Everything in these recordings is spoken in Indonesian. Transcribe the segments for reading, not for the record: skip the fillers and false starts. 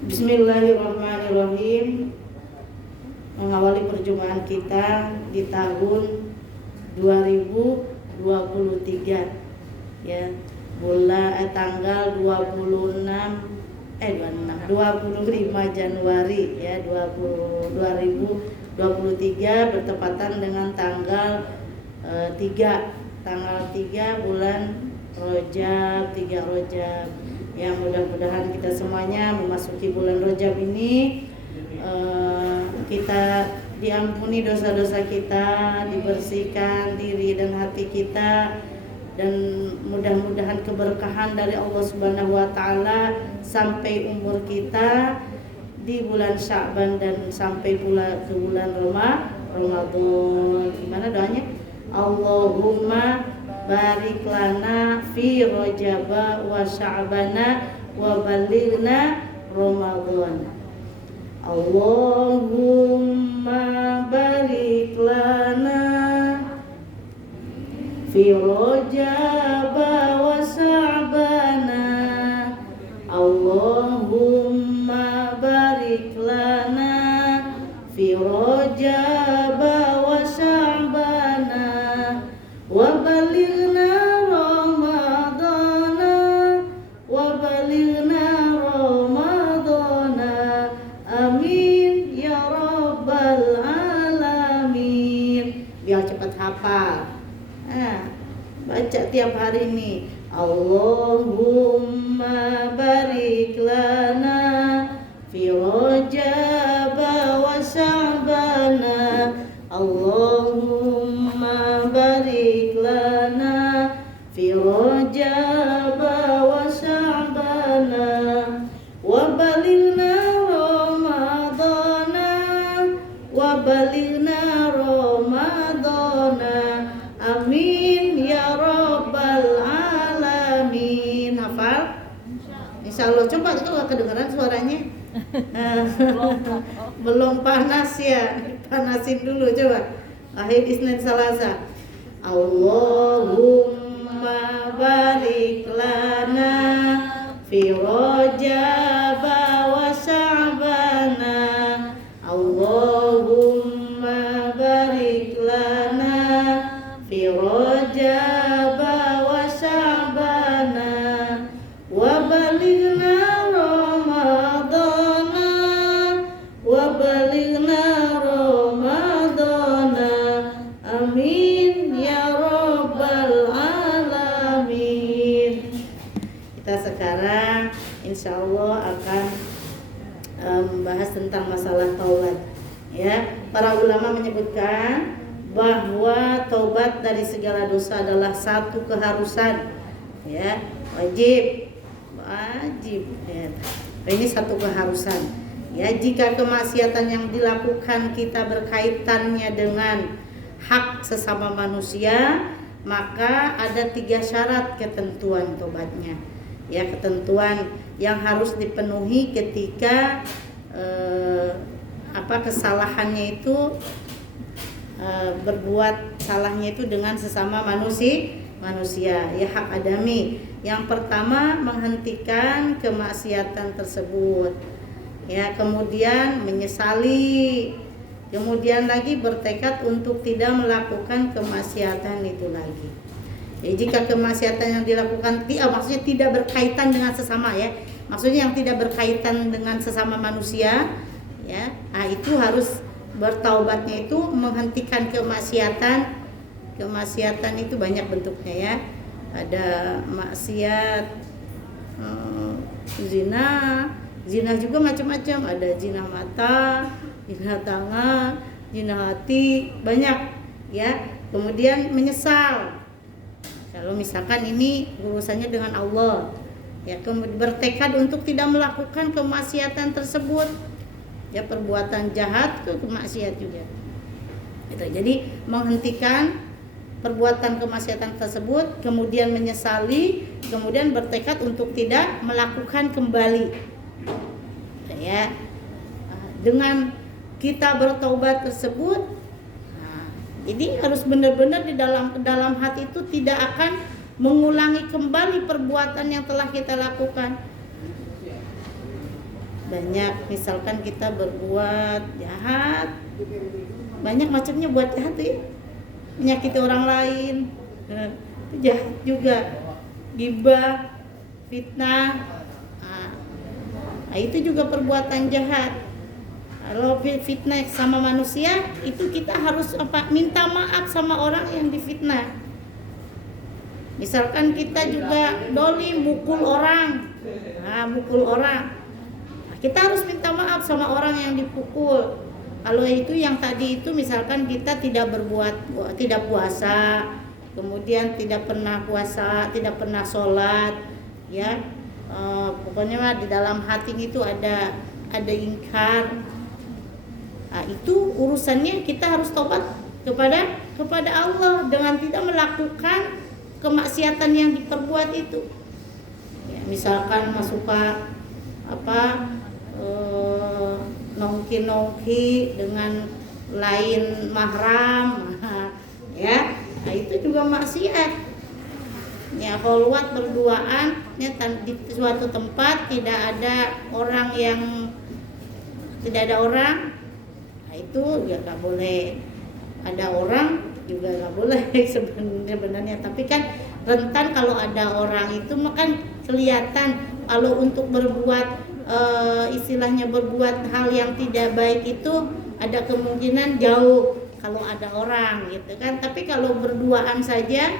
Bismillahirrahmanirrahim. Mengawali perjumpaan kita di tahun 2023 ya, tanggal 25 Januari ya 2023 bertepatan dengan tanggal 3 bulan Rajab, 3 Rajab. Ya, mudah-mudahan kita semuanya memasuki bulan Rajab ini kita diampuni dosa-dosa kita, dibersihkan diri dan hati kita, dan mudah-mudahan keberkahan dari Allah Subhanahu wa taala sampai umur kita di bulan Sya'ban dan sampai pula ke bulan Ramadan. Gimana doanya? Allahumma barik lana fi Rajaba wa Sya'bana wa balighna Ramadan. Allahumma barik lana fi Rajaba wa Sya'bana. Allahumma barik lana fi Rajaba wa Sya'bana wa balighna Ramadana wa balighna Ramadana. Amin ya rabbal alamin. Biar cepat hafal. Baca tiap hari ini. Allahumma barik lana fi Rajaba wa Sya'bana. Allahumma barik lana fi Rajaba wa Sya'bana wa balighna Ramadana wa balighna Ramadana. Amin ya rabbal alamin. Hafal? Insyaallah. Coba itu gak kedengeran suaranya? Belum panas ya. Panasin dulu coba. Akhir Isnin Selasa. Allahumma barik lana fi Rajaba wa Sya'bana. Allahumma barik lana fi Rajaba wa Sya'bana wa balighna Ramadana wa balighna Ramadana. Amin ya rabbal alamin. Kita sekarang insyaallah akan membahas tentang masalah taubat ya. Para ulama menyebutkan bahwa taubat dari segala dosa adalah satu keharusan ya, wajib ya. Ini satu keharusan ya. Jika kemaksiatan yang dilakukan kita berkaitannya dengan hak sesama manusia, maka ada 3 syarat ketentuan taubatnya ya, ketentuan yang harus dipenuhi ketika kesalahannya itu berbuat salahnya itu dengan sesama manusia ya, hak adami. Yang pertama menghentikan kemaksiatan tersebut ya, kemudian menyesali, kemudian lagi bertekad untuk tidak melakukan kemaksiatan itu lagi ya. Jika kemaksiatan yang dilakukan maksudnya tidak berkaitan dengan sesama ya, maksudnya yang tidak berkaitan dengan sesama manusia ya, itu harus bertaubatnya itu menghentikan kemaksiatan. Kemaksiatan itu banyak bentuknya ya. Ada maksiat zina juga macam-macam. Ada zina mata, zina tangan, zina hati, banyak ya. Kemudian menyesal kalau misalkan ini urusannya dengan Allah ya. Kemudian bertekad untuk tidak melakukan kemaksiatan tersebut ya, perbuatan jahat itu maksiat juga gitu. Jadi menghentikan perbuatan kemaksiatan tersebut, kemudian menyesali, kemudian bertekad untuk tidak melakukan kembali ya. Dengan kita bertaubat tersebut, jadi harus benar-benar di dalam hati itu tidak akan mengulangi kembali perbuatan yang telah kita lakukan. banyak. Misalkan kita berbuat jahat, banyak macamnya buat jahat ya, menyakiti orang lain, itu jahat juga. Ghibah, fitnah, nah, itu juga perbuatan jahat. Kalau fitnah sama manusia, itu kita harus minta maaf sama orang yang difitnah. Misalkan kita juga dolim, mukul orang, mukul orang, nah, kita harus minta maaf sama orang yang dipukul. Kalau itu yang tadi itu, misalkan kita tidak puasa, kemudian tidak pernah puasa, tidak pernah sholat, ya, pokoknya di dalam hati itu ada ingkar. Nah, itu urusannya kita harus tobat kepada Allah dengan tidak melakukan kemaksiatan yang diperbuat itu. Ya, misalkan suka nongki dengan lain mahram, ya, nah, itu juga maksiat. Ya, kholwat berduaan ya, di suatu tempat tidak ada orang, nah, itu ya nggak boleh. Ada orang juga nggak boleh sebenarnya, tapi kan rentan kalau ada orang itu makan kelihatan. Kalau untuk berbuat istilahnya berbuat hal yang tidak baik itu ada kemungkinan jauh kalau ada orang gitu kan. Tapi kalau berduaan saja,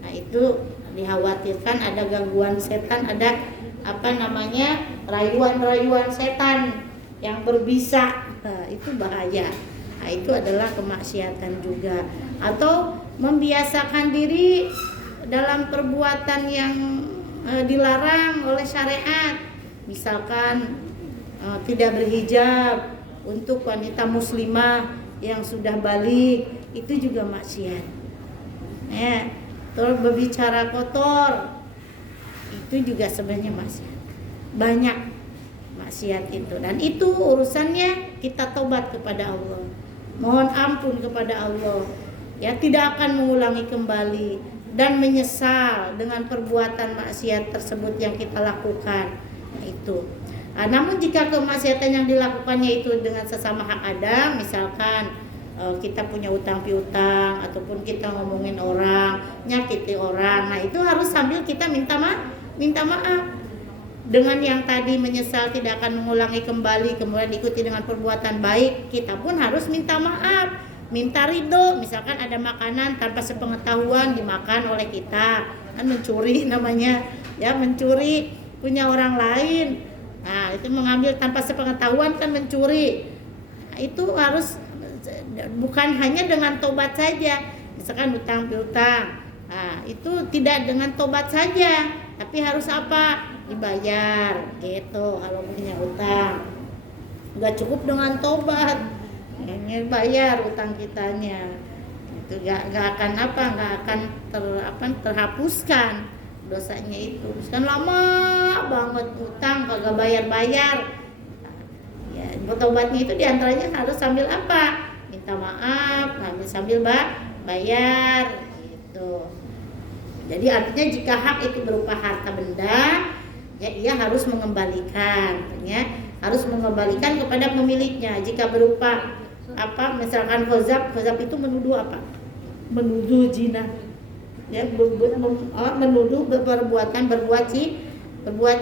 nah itu dikhawatirkan ada gangguan setan, ada rayuan setan yang berbisa. Nah, itu bahaya. Nah, itu adalah kemaksiatan juga. Atau membiasakan diri dalam perbuatan yang dilarang oleh syariat. Misalkan tidak berhijab untuk wanita muslimah yang sudah balik, itu juga maksiat. Ya, terus berbicara kotor, itu juga sebenarnya maksiat. Banyak maksiat itu, dan itu urusannya kita tobat kepada Allah, mohon ampun kepada Allah, ya, tidak akan mengulangi kembali dan menyesal dengan perbuatan maksiat tersebut yang kita lakukan. Itu. Nah, namun jika kemaksiatan yang dilakukannya itu dengan sesama hak adam, misalkan kita punya utang piutang, ataupun kita ngomongin orang, nyakiti orang, nah itu harus sambil kita minta maaf. Dengan yang tadi menyesal tidak akan mengulangi kembali, kemudian diikuti dengan perbuatan baik, kita pun harus minta maaf, minta ridho. Misalkan ada makanan tanpa sepengetahuan dimakan oleh kita, kan mencuri namanya, ya, mencuri punya orang lain. Nah, itu mengambil tanpa sepengetahuan kan mencuri. Nah, itu harus bukan hanya dengan tobat saja. Misalkan utang piutang, nah, itu tidak dengan tobat saja, tapi harus dibayar gitu. Kalau punya utang nggak cukup dengan tobat, ini bayar utang kitanya, itu nggak akan terhapuskan dosanya itu. Kan lama banget utang kagak bayar. Ya, tobatnya itu diantaranya harus sambil minta maaf, sambil bayar gitu. Jadi artinya jika hak itu berupa harta benda, ya, ia harus mengembalikan, ya, harus mengembalikan kepada pemiliknya. Jika berupa misalkan khozab itu menuduh menuduh zina, ya, menuduh berbuat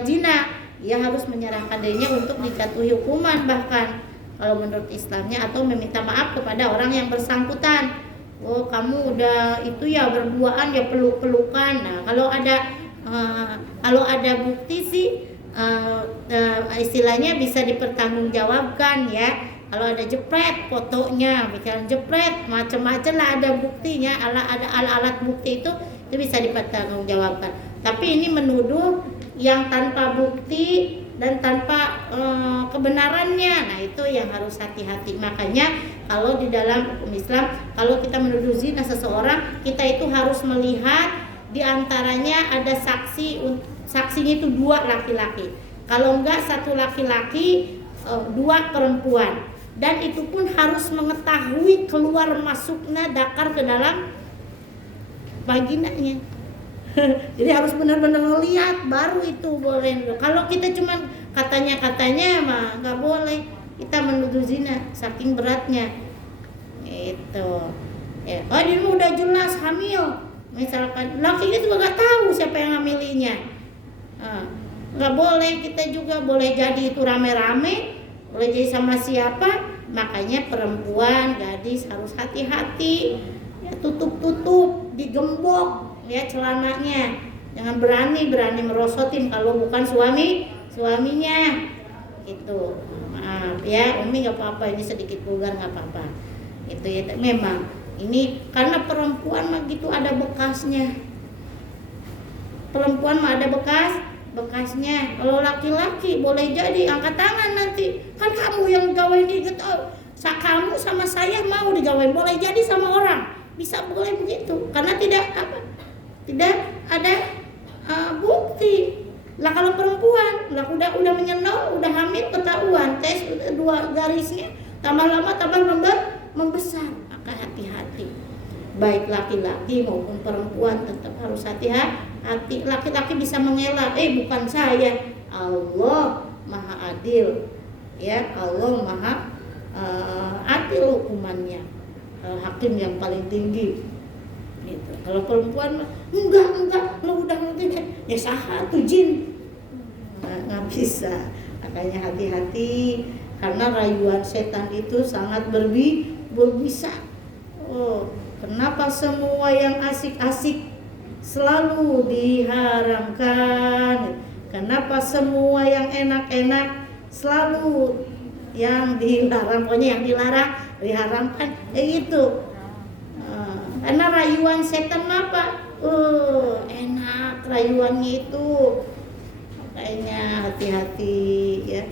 zina, ia harus menyerahkan dirinya untuk dijatuhi hukuman, bahkan kalau menurut Islamnya, atau meminta maaf kepada orang yang bersangkutan. Oh, kamu udah itu ya berduaan, ya peluk-pelukan. Nah, kalau ada bukti sih istilahnya bisa dipertanggungjawabkan, ya. Kalau ada jepret fotonya, misalnya jepret macam-macam lah, ada buktinya, ada alat bukti itu bisa dipertanggungjawabkan. Tapi ini menuduh yang tanpa bukti dan tanpa kebenarannya, nah itu yang harus hati-hati. Makanya kalau di dalam hukum Islam, kalau kita menuduh zina seseorang, kita itu harus melihat diantaranya ada saksinya itu 2 laki-laki. Kalau enggak 1 laki-laki, 2 perempuan. Dan itu pun harus mengetahui keluar masuknya dakar ke dalam vaginanya. Jadi harus benar-benar melihat, baru itu boleh. Kalau kita cuma katanya mah nggak boleh kita menuduh zina, saking beratnya itu ya. Oh dia udah jelas hamil misalkan, laki itu nggak tahu siapa yang ngamilinya. Nggak boleh, kita juga boleh jadi itu rame-rame, boleh jadi sama siapa. Makanya perempuan, gadis harus hati-hati ya, tutup-tutup, digembok ya celananya, jangan berani merosotin kalau bukan suaminya itu. Maaf ya Umi, nggak apa-apa, ini sedikit vulgar nggak apa-apa itu ya. Memang ini karena perempuan mah gitu, ada bekasnya. Perempuan mah ada bekasnya. Kalau laki-laki boleh jadi angkat tangan nanti, kan kamu yang gawain gitu. Kamu sama saya mau digawain, boleh jadi sama orang, bisa boleh begitu karena tidak ada bukti. Lah kalau perempuan lah udah menyenol, udah hamil, ketahuan, tes dua garisnya tambah lama tambah membesar, maka hati-hati. Baik laki-laki maupun perempuan tetap harus hati-hati. Laki-laki bisa mengelak, bukan saya, Allah Maha Adil ya, Allah Maha adil hukumannya, hakim yang paling tinggi gitu. Kalau perempuan enggak lo udah ngerti ya sah tuh jin, nggak bisa. Makanya hati-hati karena rayuan setan itu sangat berbisa. Kenapa semua yang asik-asik selalu diharamkan? Kenapa semua yang enak-enak selalu yang dilarang? Pokoknya yang diharamkan gitu. Karena rayuan setan apa? Enak rayuannya itu. Makanya hati-hati ya.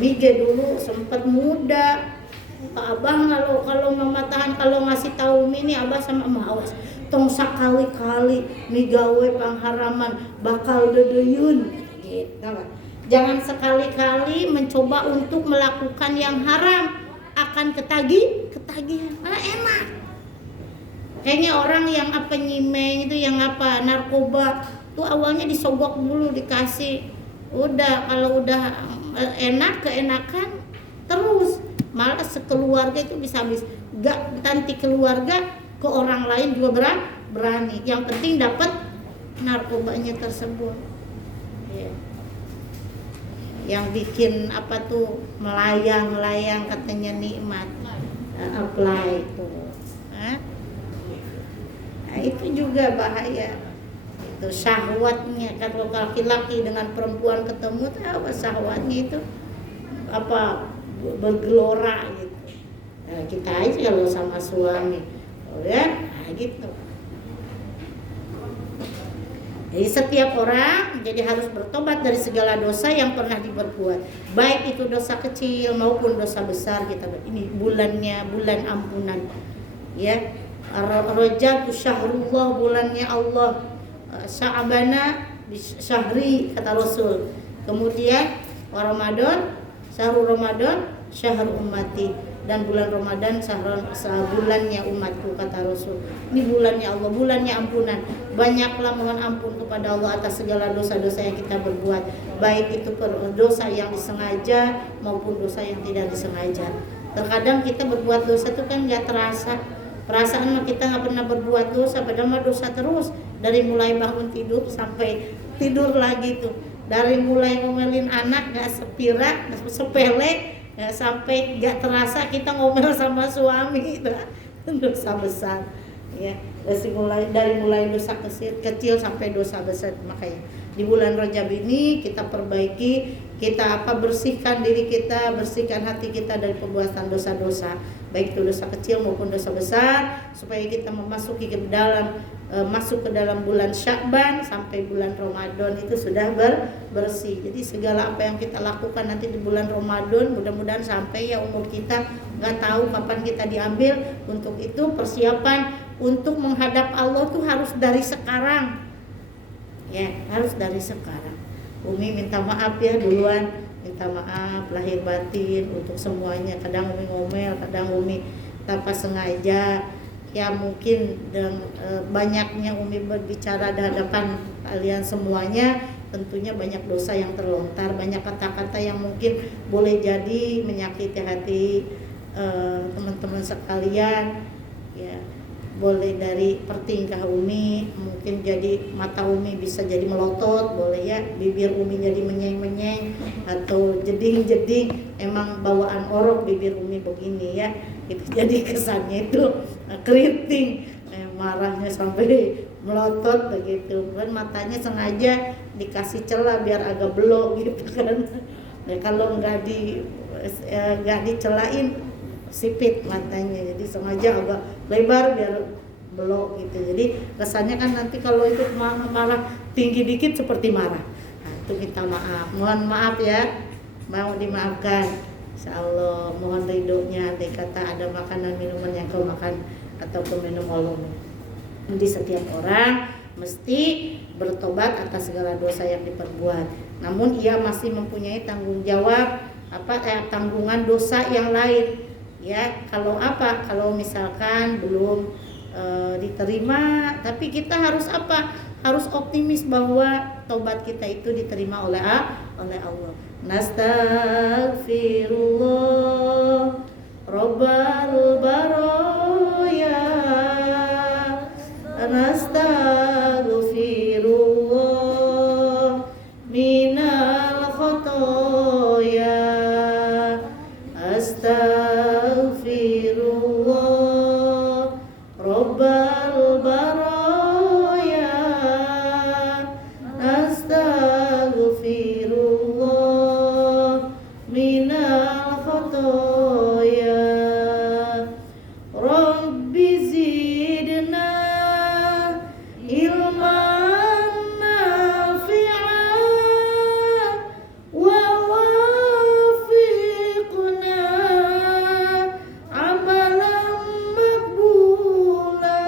Mige dulu sempat muda. Pak Abang kalau Mama Tahan kalau ngasih tahu ini Abah sama Mama awas tong sakali-kali migawe pangharaman bakal dedeyun gitu. Jangan sekali-kali mencoba untuk melakukan yang haram, akan ketagihan. Enak. Kayaknya orang yang apa nyimeng itu, yang apa narkoba tuh awalnya disogok dulu dikasih. Udah kalau udah enak, keenakan terus, malah sekeluarga itu bisa habis. Gak nanti keluarga ke orang lain juga berani. Yang penting dapat narkobanya tersebut. Ya. Yang bikin apa tuh melayang katanya nikmat, apply itu. Nah, itu juga bahaya. Itu syahwatnya, kalau laki-laki dengan perempuan ketemu tuh apa syahwatnya itu apa bergelora gitu. Nah, kita aja kalau sama suami, ya, gitu. Jadi setiap orang jadi harus bertobat dari segala dosa yang pernah diperbuat, baik itu dosa kecil maupun dosa besar. Kita ini bulan ampunan, ya. Rajab syahrullah, bulannya Allah. Sya'bana syahri kata Rasul. Kemudian Ramadan, syahrul Ramadan, syahrul ummati, dan bulan Ramadan bulannya umatku kata Rasul. Ini bulannya Allah, bulannya ampunan. Banyaklah mohon ampun kepada Allah atas segala dosa-dosa yang kita berbuat, baik itu dosa yang disengaja maupun dosa yang tidak disengaja. Terkadang kita berbuat dosa itu kan nggak terasa, perasaan kita nggak pernah berbuat dosa, padahal mah dosa terus dari mulai bangun tidur sampai tidur lagi tuh, dari mulai ngomelin anak nggak sepele ya, sampai nggak terasa kita ngomel sama suami itu dosa besar ya. Dari mulai dosa kecil sampai dosa besar. Makanya di bulan Rajab ini kita perbaiki, kita bersihkan diri kita, bersihkan hati kita dari perbuatan dosa-dosa, baik itu dosa kecil maupun dosa besar, supaya kita masuk ke dalam bulan Sya'ban sampai bulan Ramadan itu sudah bersih. Jadi segala apa yang kita lakukan nanti di bulan Ramadan, mudah-mudahan sampai ya umur kita, nggak tahu kapan kita diambil. Untuk itu persiapan untuk menghadap Allah tuh harus dari sekarang. Ya, harus dari sekarang. Umi minta maaf ya duluan, minta maaf lahir batin untuk semuanya. Kadang Umi ngomel, kadang Umi tanpa sengaja. Ya mungkin dengan banyaknya Umi berbicara di hadapan kalian semuanya, tentunya banyak dosa yang terlontar, banyak kata-kata yang mungkin boleh jadi menyakiti hati teman-teman sekalian, ya. Boleh dari pertingkah Umi, mungkin jadi mata Umi bisa jadi melotot, boleh ya, bibir Umi jadi menyeng-menyeng atau jeding-jeding, emang bawaan orok bibir Umi begini ya, itu jadi kesannya itu keriting, marahnya sampai melotot begitu kan, matanya sengaja dikasih celah biar agak belok gitu kan. Nah, kalau nggak dicelain sipit matanya, jadi sengaja agak lebar biar belok gitu. Jadi kesannya kan nanti kalau itu marah tinggi dikit seperti marah. Nah, itu minta maaf, mohon maaf ya, mau dimaafkan. Insyaallah mohon ridhonya. Andai kata ada makanan minuman yang kau makan atau kau minum Allah. Jadi setiap orang mesti bertobat atas segala dosa yang diperbuat. Namun ia masih mempunyai tanggung jawab tanggungan dosa yang lain. Ya, kalau misalkan belum diterima, tapi kita harus harus optimis bahwa taubat kita itu diterima oleh Allah. Nastaghfirullah Rabbal baraya, nastaghfirullah minal khotoya, astaghfirullah Rabbal baraya, astaghfirullah minal khotoya, Rabbi zidna ilman nafi'an wa wafiqna amalan maqbula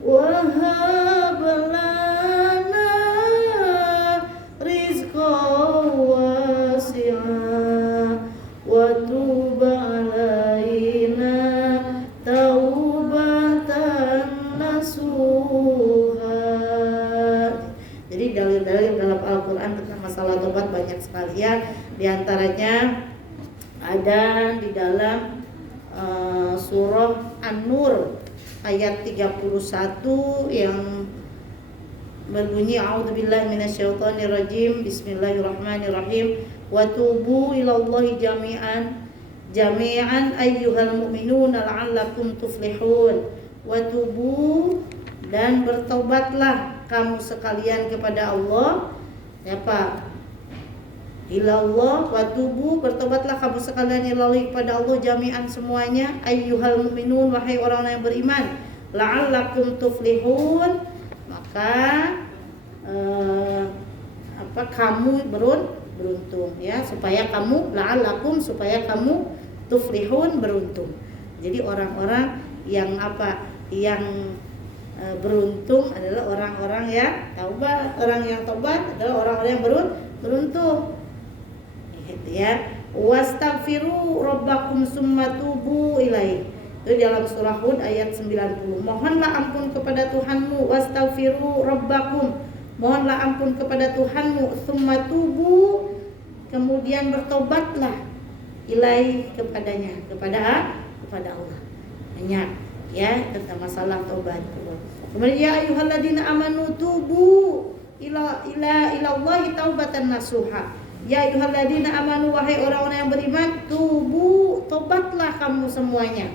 wa hab lana rizqan wasi'a wa tub alaina taubatan nasuha. Jadi dalil-dalil dalam Al-Quran tentang masalah tobat banyak sekali ya. Di antaranya ada di dalam surah An-Nur ayat 31 yang berbunyi a'udzubillahi minasyaitonirrajim, bismillahirrahmanirrahim, wa tubu ilallahi jami'an ayyuhal mu'minuna la'allakum tuflihun. Wa tubu, dan bertaubatlah kamu sekalian kepada Allah. Apa? Ilallah, wa tubu, bertobatlah kamu sekalian ilallah kepada Allah jami'an semuanya, ayyuhal mu'minun, wahai orang yang beriman, la'allakum tuflihun, maka kamu beruntung ya, supaya kamu la'allakum, supaya kamu tuflihun, beruntung. Jadi orang-orang yang beruntung adalah orang-orang yang taubat. Orang yang taubat adalah orang-orang yang beruntung. Gitu ya. Wastaghfiru rabbakum summa tubu ilaihi. Itu dalam surah Hud ayat 90. Mohonlah ampun kepada Tuhanmu, wastaghfiru rabbakum. Mohonlah ampun kepada Tuhanmu, summa tubu, kemudian bertobatlah ilaihi, kepadanya, kepada Allah. Banyak ya tentang masalah taubat. Kemudian ya ayyuhalladzina amanu tubu ila Allahi taubatan nasuha. Ya ayyuhalladzina amanu, wahai orang-orang yang beriman, tubu, tobatlah kamu semuanya,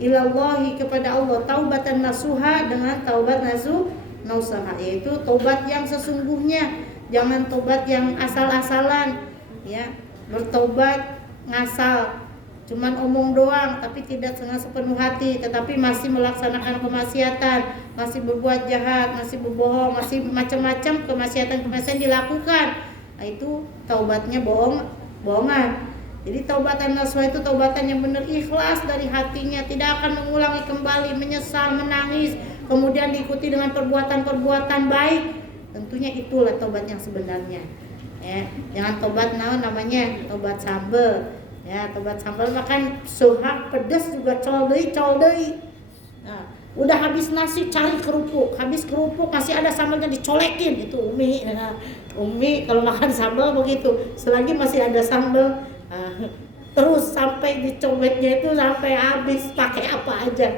ilallahi, kepada Allah, taubatan nasuha, dengan taubat nasuha, yaitu taubat yang sesungguhnya, jangan taubat yang asal-asalan ya, bertobat ngasal, cuman omong doang tapi tidak dengan sepenuh hati, tetapi masih melaksanakan kemaksiatan, masih berbuat jahat, masih berbohong, masih macam-macam kemaksiatan dilakukan. Nah, itu taubatnya bohongan. Jadi taubatan nasuha itu taubatan yang benar, ikhlas dari hatinya, tidak akan mengulangi kembali, menyesal, menangis, kemudian diikuti dengan perbuatan-perbuatan baik. Tentunya itulah taubat yang sebenarnya. Ya, jangan taubat namanya taubat sambal. Ya, taubat sambal makan suhak pedas juga coldei. Nah, Udah habis nasi cari kerupuk, habis kerupuk masih ada sambalnya dicolekin. Itu Umi. Nah, Umi kalau makan sambal begitu, selagi masih ada sambal, terus sampai dicobeknya itu sampai habis, pakai apa aja.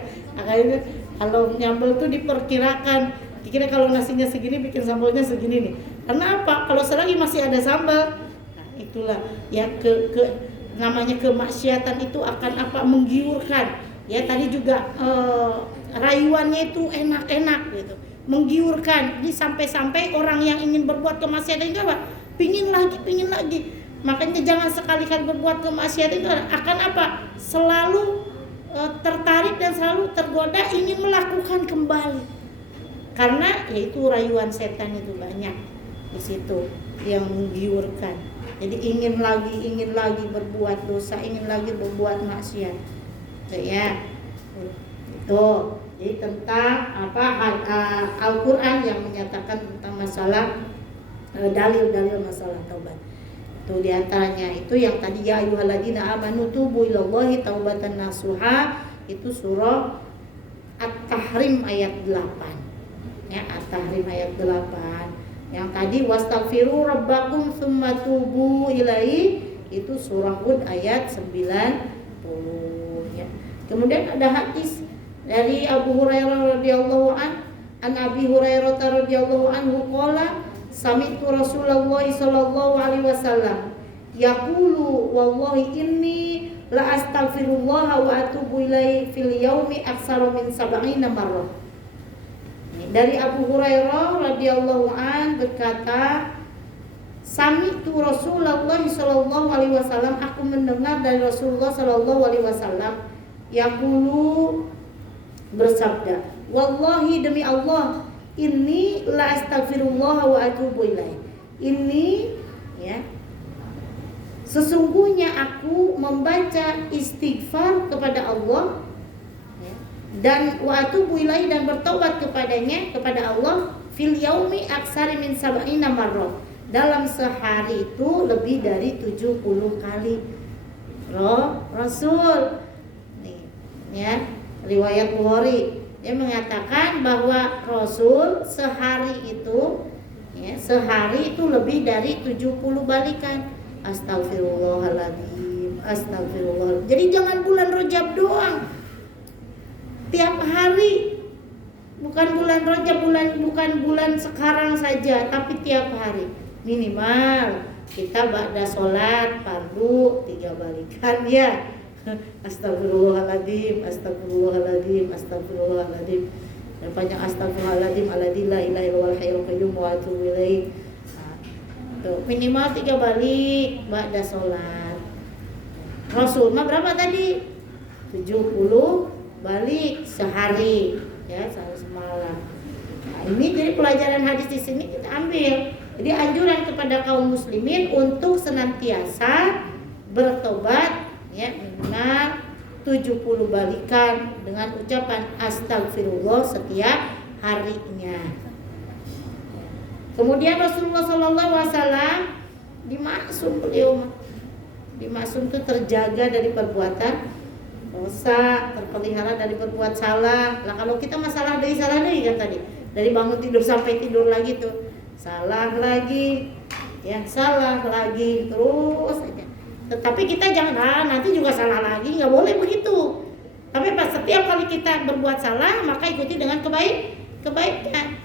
Makanya kalau nyambel tuh diperkirakan, kira kalau nasinya segini bikin sambalnya segini nih. Karena apa? Kalau selagi masih ada sambal, nah itulah ya namanya kemaksiatan itu akan apa, menggiurkan. Ya tadi juga rayuannya itu enak-enak gitu, menggiurkan. Jadi sampai-sampai orang yang ingin berbuat kemaksiatan itu apa? Pingin lagi. Makanya jangan sekali-kali berbuat kemaksiatan itu akan apa? Selalu tertarik dan selalu tergoda ingin melakukan kembali. Karena yaitu rayuan setan itu banyak di situ yang menggiurkan. Jadi ingin lagi berbuat dosa, ingin lagi berbuat maksiat. Ya. Itu. Jadi tentang apa Al-Qur'an yang menyatakan tentang masalah dalil-dalil masalah taubat. Itu diantaranya itu yang tadi ya ayyuhalladzina amanu tubu ilallahi taubatan nasuha, itu surah At-Tahrim ayat 8. Ya, At-Tahrim ayat 8. Yang tadi wastaghfiru rabbakum tsumma tubu ilaihi, itu surah Hud ayat 90 ya. Kemudian ada hadis dari Abu Hurairah radhiyallahu an Abi Hurairah radhiyallahu anhu qala sami'tu Rasulullah sallallahu alaihi wasallam yaqulu wallahi inni la astaghfirullah wa atubu ilaihi fil yaumi aktsara min 70 marrah. Dari Abu Hurairah radhiyallahu an berkata, sami'tu Rasulullah sallallahu alaihi wasallam, aku mendengar dari Rasulullah sallallahu alaihi wasallam yaqulu, bersabda, wallahi demi Allah, inni la astaghfirullah wa atubu ilaih. Ini ya, sesungguhnya aku membaca istighfar kepada Allah ya, dan wa atubu ilaih, dan bertobat kepadanya, kepada Allah, fil yaumi aksari min sab'ina marrah, dalam sehari itu lebih dari 70 kali. Rasul nih ya, riwayat Bukhari, dia mengatakan bahwa Rasul sehari itu ya, sehari itu lebih dari 70 balikan astagfirullahaladzim, astagfirullah. Jadi jangan bulan Rajab doang, tiap hari. Bukan bulan Rajab, bukan bulan sekarang saja, tapi tiap hari. Minimal kita ba'da sholat fardu 3 balikan ya. Astagfirullahaladzim, astagfirullahaladzim, astagfirullahaladzim. Dan panjang astagfirullahaladzim alladzi la ilaha illallal hayyul qayyum wa atubu ilaih. Tuh, minimal 3 balik ba'da sholat. Rasul mah berapa tadi? 70 balik sehari ya, sehari semalam. Nah, ini jadi pelajaran hadis di sini kita ambil. Jadi anjuran kepada kaum muslimin untuk senantiasa bertobat ya, minimal 70 balikan dengan ucapan astagfirullah setiap harinya. Kemudian Rasulullah SAW dimaksum, beliau dimaksum itu terjaga dari perbuatan dosa, terpelihara dari berbuat salah. Nah kalau kita masalah dari salah kan tadi, dari bangun tidur sampai tidur lagi tuh salah lagi ya, salah lagi terus aja. Tetapi kita jangan nanti juga salah lagi, nggak boleh begitu. Tapi pas setiap kali kita berbuat salah, maka ikuti dengan kebaikan.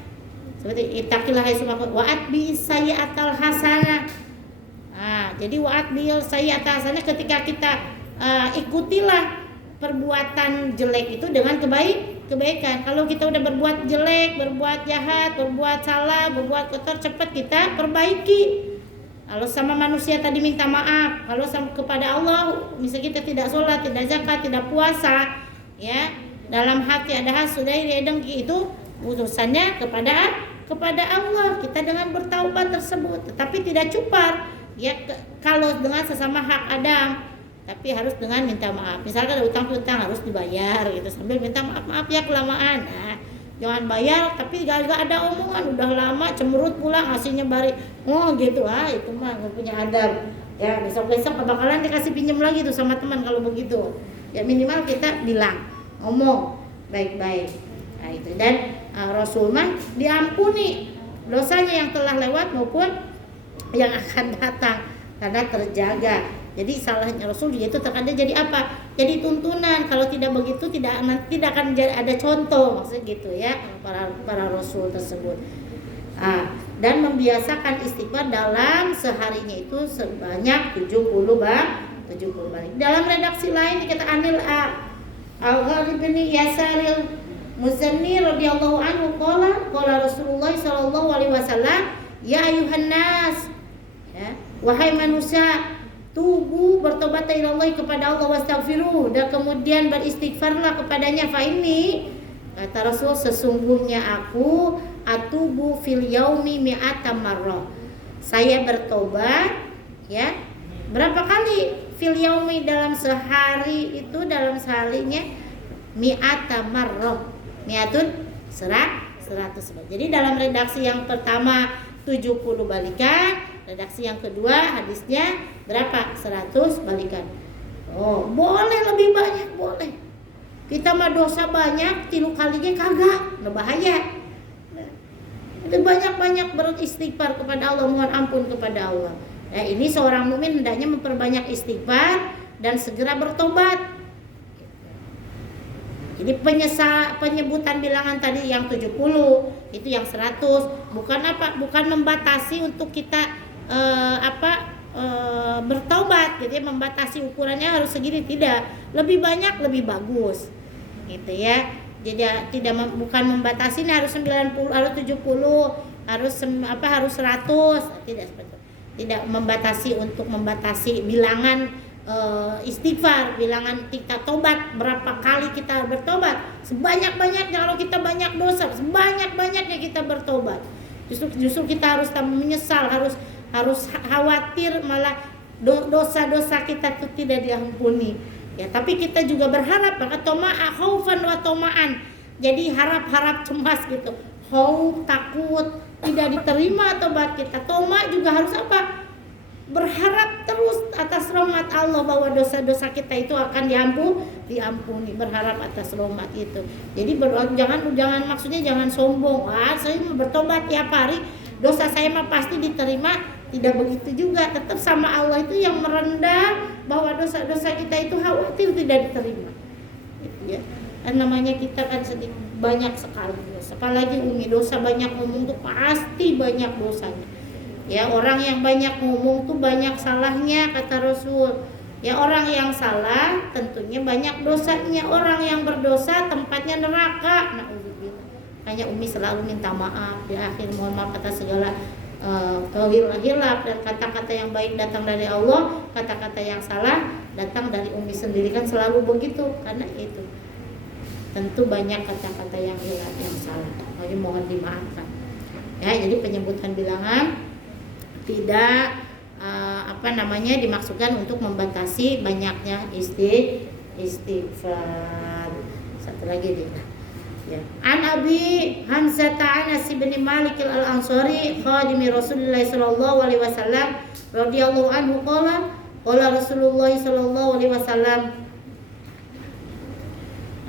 Seperti ittaqillah haitsu wa'at bi sayyi'atal hasanah. Nah, jadi wa'at bi sayyi'atal hasanah, ketika kita ikutilah perbuatan jelek itu dengan kebaikan. Kalau kita udah berbuat jelek, berbuat jahat, berbuat salah, berbuat kotor, cepat kita perbaiki. Kalau sama manusia tadi minta maaf, kalau sama kepada Allah, misalnya kita tidak sholat, tidak zakat, tidak puasa, ya dalam hati ada hasud dari dengki, itu urusannya kepada Allah. Kita dengan bertaubat tersebut, tetapi tidak cupar, ya kalau dengan sesama hak Adam, tapi harus dengan minta maaf. Misalkan ada utang harus dibayar, gitu sambil minta maaf ya kelamaan. Nah, jangan bayar tapi gak ada omongan, udah lama cemberut pulang hasilnya balik, gitu itu mah gak punya adab ya. Besok bakalan dikasih pinjam lagi tuh sama teman kalau begitu ya. Minimal kita bilang, ngomong baik-baik Nah, itu dan Rasul mah diampuni dosanya yang telah lewat maupun yang akan datang karena terjaga. Jadi salahnya Rasul itu terkadang jadi apa? Jadi tuntunan. Kalau tidak begitu tidak akan ada contoh, maksudnya gitu ya para Rasul tersebut. Dan membiasakan istighfar dalam seharinya itu sebanyak 70 balik. Dalam redaksi lain dikata Anil Al-Ghalib bin Yasaril Muzanni radhiyallahu anhu qala Rasulullah sallallahu alaihi wasallam, ya ayuhan nas, ya, wahai manusia, tubu bertobat ilallahi kepada Allah wastaghfiruh, dan kemudian beristighfarlah kepadanya. Fa ini kata Rasul, sesungguhnya aku atubu fil yaumi mi'ata marrah, saya bertobat ya berapa kali? Fil yaumi dalam sehari itu, dalam seharinya mi'ata marrah, mi'atun 100 balik. Jadi dalam redaksi yang pertama 70 balikan, redaksi yang kedua hadisnya berapa? 100 balikan. Oh, boleh lebih banyak, boleh. Kita mah dosa banyak, 3 kalinya kagak, bahaya. Banyak-banyak beristighfar kepada Allah, mohon ampun kepada Allah. Nah, ini seorang mukmin hendaknya memperbanyak istighfar dan segera bertobat. Jadi penyebutan bilangan tadi yang 70, itu yang 100, bukan apa? Bukan membatasi untuk kita bertobat gitu ya, membatasi ukurannya harus segini, tidak. Lebih banyak lebih bagus. Gitu ya. Jadi bukan membatasi ini harus 90, harus 70, harus 100, tidak seperti itu. Tidak membatasi untuk membatasi bilangan istighfar, bilangan kita tobat, berapa kali kita bertobat, sebanyak-banyaknya. Kalau kita banyak dosa, sebanyak-banyaknya kita bertobat. Justru kita harus menyesal, harus khawatir malah dosa-dosa kita itu tidak diampuni. Ya, tapi kita juga berharap, maka toma'a khaufan wa toma'an. Jadi harap-harap cemas gitu. Khauf, takut tidak diterima tobat kita. Toma juga harus apa? Berharap terus atas rahmat Allah bahwa dosa-dosa kita itu akan diampuni, berharap atas rahmat itu. Jadi jangan maksudnya jangan sombong. Saya mau bertobat tiap hari, dosa saya mah pasti diterima. Tidak begitu juga, tetap sama Allah itu yang merendah bahwa dosa-dosa kita itu khawatir tidak diterima. Gitu ya. Dan namanya kita kan banyak sekali dosa. Apalagi dosa banyak ngomong tuh pasti banyak dosanya. Ya, orang yang banyak ngomong tuh banyak salahnya kata Rasul. Ya, orang yang salah tentunya banyak dosanya. Orang yang berdosa tempatnya neraka. Na'udzubillah. Hanya Umi selalu minta maaf di akhir, mohon maaf atas segala hilaf dan kata-kata yang baik datang dari Allah, kata-kata yang salah datang dari Umi sendiri, kan selalu begitu. Karena itu tentu banyak kata-kata yang hilaf, yang salah, jadi mohon dimaafkan ya. Jadi penyebutan bilangan tidak dimaksudkan untuk membatasi banyaknya istighfar. Satu lagi dia ya. An Abi Hamzah Anas bin Malik al-Ansari khadimi Rasulullah sallallahu alaihi wasallam radhiyallahu anhu qala Rasulullah sallallahu alaihi wasallam.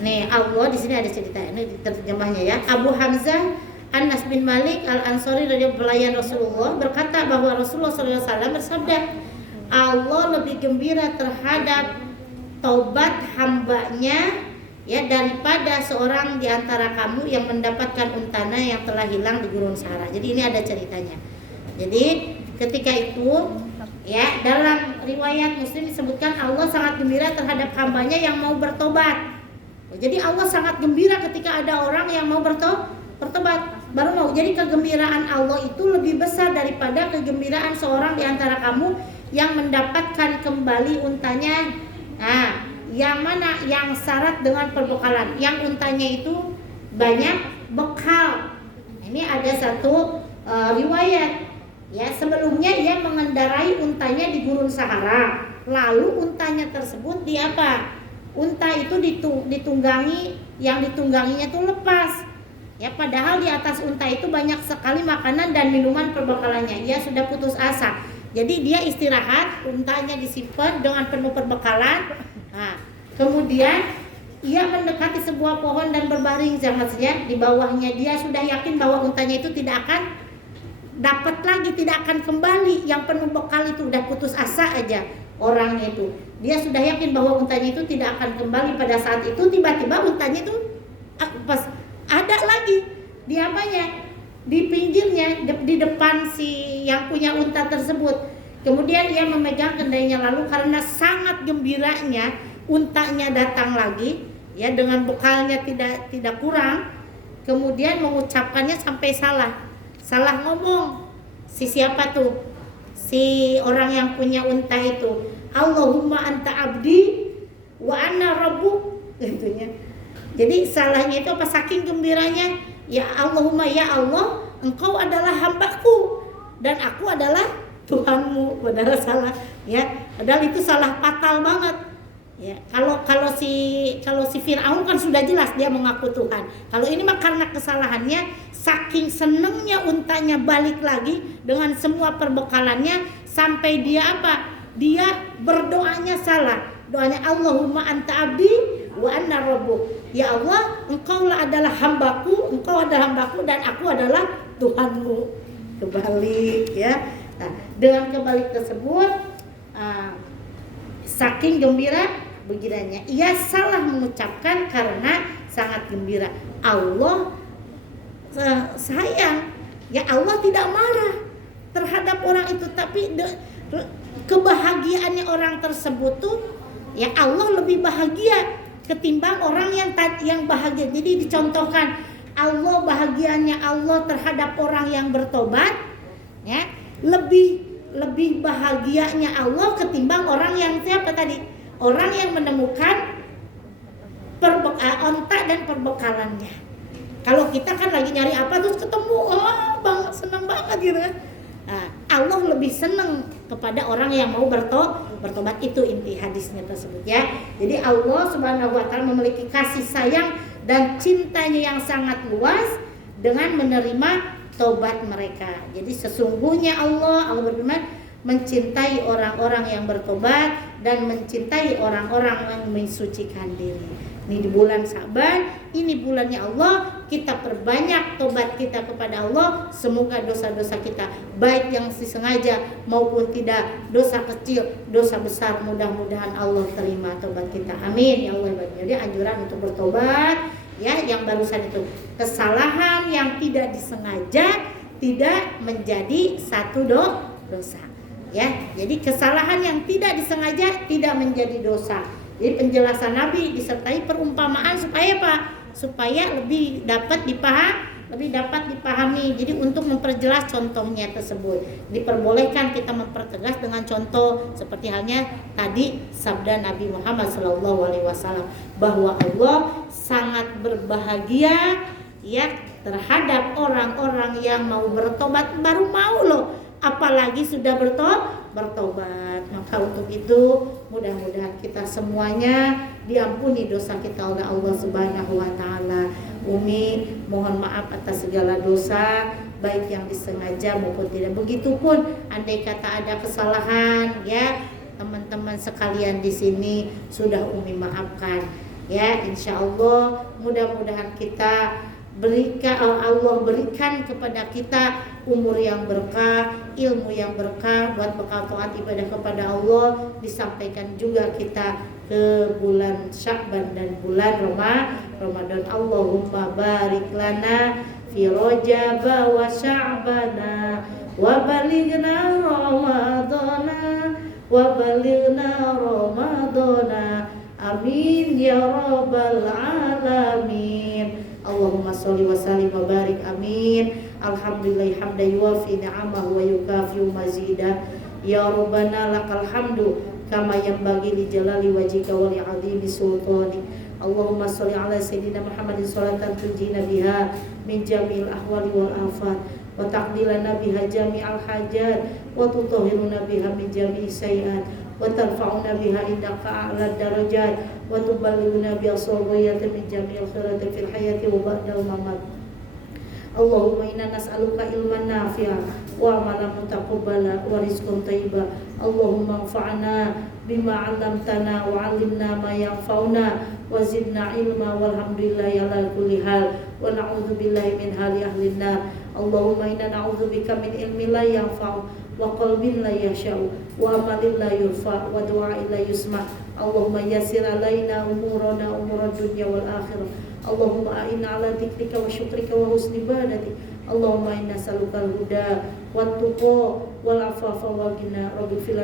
Nih, Allah di sini ada cerita, ini terjemahnya ya. Abu Hamzah Anas bin Malik al-Ansari dari pelayan Rasulullah berkata bahwa Rasulullah sallallahu alaihi wasallam bersabda, Allah lebih gembira terhadap taubat hambanya ya daripada seorang di antara kamu yang mendapatkan untana yang telah hilang di gurun Sahara. Jadi ini ada ceritanya. Jadi ketika itu ya dalam riwayat Muslim disebutkan Allah sangat gembira terhadap hambanya yang mau bertobat. Jadi Allah sangat gembira ketika ada orang yang mau bertobat, baru mau. Jadi kegembiraan Allah itu lebih besar daripada kegembiraan seorang di antara kamu yang mendapatkan kembali untanya. Nah, yang mana? Yang syarat dengan perbekalan, yang untanya itu banyak bekal. Ini ada satu riwayat ya, sebelumnya ia mengendarai untanya di gurun Sahara, lalu untanya tersebut di apa? Unta itu ditunggangi, yang ditungganginya itu lepas ya, padahal di atas unta itu banyak sekali makanan dan minuman perbekalannya. Ia sudah putus asa, jadi dia istirahat, untanya disimpan dengan penuh perbekalan. Nah, kemudian ia mendekati sebuah pohon dan berbaring saja. Di bawahnya dia sudah yakin bahwa untanya itu tidak akan dapat lagi, tidak akan kembali. Yang penuh bekal itu udah putus asa aja orangnya itu. Dia sudah yakin bahwa untanya itu tidak akan kembali. Pada saat itu tiba-tiba untanya itu pas ada lagi di apanya, di pinggirnya, di depan si yang punya unta tersebut. Kemudian ia memegang kendainya, lalu karena sangat gembiranya untanya datang lagi, ya, dengan bekalnya tidak kurang. Kemudian mengucapkannya sampai salah ngomong. Si siapa tuh? Si orang yang punya unta itu. Allahumma anta abdi wa ana rabbuk, gitunya. Jadi salahnya itu apa, saking gembiranya, ya Allahumma, ya Allah, engkau adalah hambaku dan aku adalah Tuhanmu. Padahal salah, ya. Padahal itu salah fatal banget. Ya, kalau si Firaun kan sudah jelas dia mengaku Tuhan. Kalau ini mah karena kesalahannya, saking senengnya untanya balik lagi dengan semua perbekalannya, sampai dia apa? Dia berdoanya salah. Doanya Allahumma anta abdi wa anna rabbuk. Ya Allah, engkaulah adalah hambaku, engkau adalah hambaku dan aku adalah Tuhanmu. Kebalik, ya. Nah, dengan kebalik tersebut, saking gembira begiranya, ia salah mengucapkan karena sangat gembira. Allah sayang, ya Allah tidak marah terhadap orang itu, tapi kebahagiaannya orang tersebut tuh, ya Allah lebih bahagia ketimbang orang yang bahagia. Jadi dicontohkan Allah, bahagianya Allah terhadap orang yang bertobat, ya, lebih bahagianya Allah ketimbang orang yang siapa tadi? Orang yang menemukan onta dan perbekalannya. Kalau kita kan lagi nyari apa terus ketemu, senang banget gitu kan. Nah, Allah lebih senang kepada orang yang mau bertobat, itu inti hadisnya tersebut, ya. Jadi Allah Subhanahu wa taala memiliki kasih sayang dan cintanya yang sangat luas dengan menerima tobat mereka. Jadi sesungguhnya Allah berfirman, mencintai orang-orang yang bertobat dan mencintai orang-orang yang mensucikan diri. Ini di bulan Sa'ban, ini bulannya Allah, kita perbanyak tobat kita kepada Allah. Semoga dosa-dosa kita, baik yang disengaja maupun tidak, dosa kecil, dosa besar, mudah-mudahan Allah terima tobat kita. Amin ya Allah. Jadi anjuran untuk bertobat, ya, yang barusan itu, kesalahan yang tidak disengaja tidak menjadi satu dosa. Ya, jadi kesalahan yang tidak disengaja tidak menjadi dosa. Jadi penjelasan Nabi disertai perumpamaan supaya apa? Supaya lebih dapat dipahami. Jadi untuk memperjelas contohnya tersebut, diperbolehkan kita mempertegas dengan contoh seperti halnya tadi sabda Nabi Muhammad SAW bahwa Allah sangat berbahagia, ya, terhadap orang-orang yang mau bertobat. Baru mau loh, apalagi sudah bertobat. Maka untuk itu mudah-mudahan kita semuanya diampuni dosa kita oleh Allah Subhanahu wa taala. Umi mohon maaf atas segala dosa, baik yang disengaja maupun tidak. Begitupun andai kata ada kesalahan, ya, teman-teman sekalian di sini sudah Umi maafkan, ya. Insyaallah mudah-mudahan Allah berikan kepada kita umur yang berkah, ilmu yang berkah buat bekal taat ibadah kepada Allah. Disampaikan juga kita ke bulan Sya'ban dan bulan Ramadan. Allahumma barik lana fi Rajab wa Sya'bana wa balighna Ramadana. Amin ya rabbal alamin. Allahumma sholli wa sallim wa barik, amin. Alhamdulillah hamdan yuwafi ni'amahu wa yukafi'u mazidah. Ya Rabbana lakal hamdu kama yanbaghi li jalali wajhika wa li 'azimi sultanik. Allahumma sholli ala sayyidina Muhammadin sholatan tunjina biha min jami'il ahwali wal afat wa taqdilana biha jami'al hajat wa tutahhiruna biha min jami'i sayyi'at wa tarfa'una biha indaka a'la darajat wa tuballighuna biha sawiyatan min jami'il khairati fil hayati wa ba'dal mamat. Allahumma inna nas'aluka ilman nafi'a wa amalan mutaqabbala wa rizqan thayyiba. Allahumma anfa'na bima 'allamtana wa 'allimna ma yanfa'una wa zidna ilma walhamdulillahi ala kulli hal wa na'udzu billahi min hali ahli nar. Allahumma inna na'udzubika min ilmin la yanfa'u wa qalbin la yasha'u wa amalin la yurfa wa du'ain la yusma. Allahumma yassir alaina umurana umurad dunya wal akhirah. Allahumma a'inna ala dzikrika wa syukrika wa husni ibadatik. Allahumma inna nas'aluka al-huda wat tuqa wal afafa wal ghina. Rabbighfir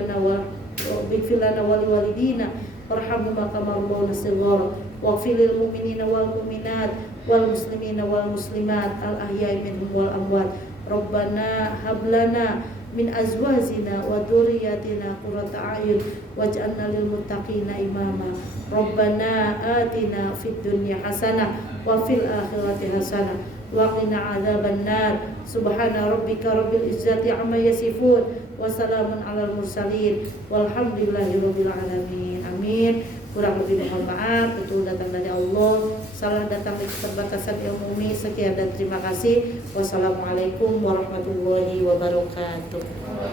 lana wa liwalidina warhamhuma kama rabbayana shighara. Waghfir lil mu'minina wal mu'minat wal muslimina wal muslimat al ahya'i minhum wal amwat. Rabbana hab lana min azwajina wa dhurriyyatina qurrata a'yun waj'alna lil muttaqina imama. Rabbana atina fid dunya hasanah wa fil akhirati hasanah wa qina adzaban nar. Subhana rabbika rabbil izzati amma yasifun wa salamun alal mursalin walhamdulillahi rabbil alamin. Amin. Kurang lebih mohon maaf, betul datang dari Allah, salah datang dari keterbatasan ilmu. Sekian dan terima kasih. Wassalamualaikum warahmatullahi wabarakatuh.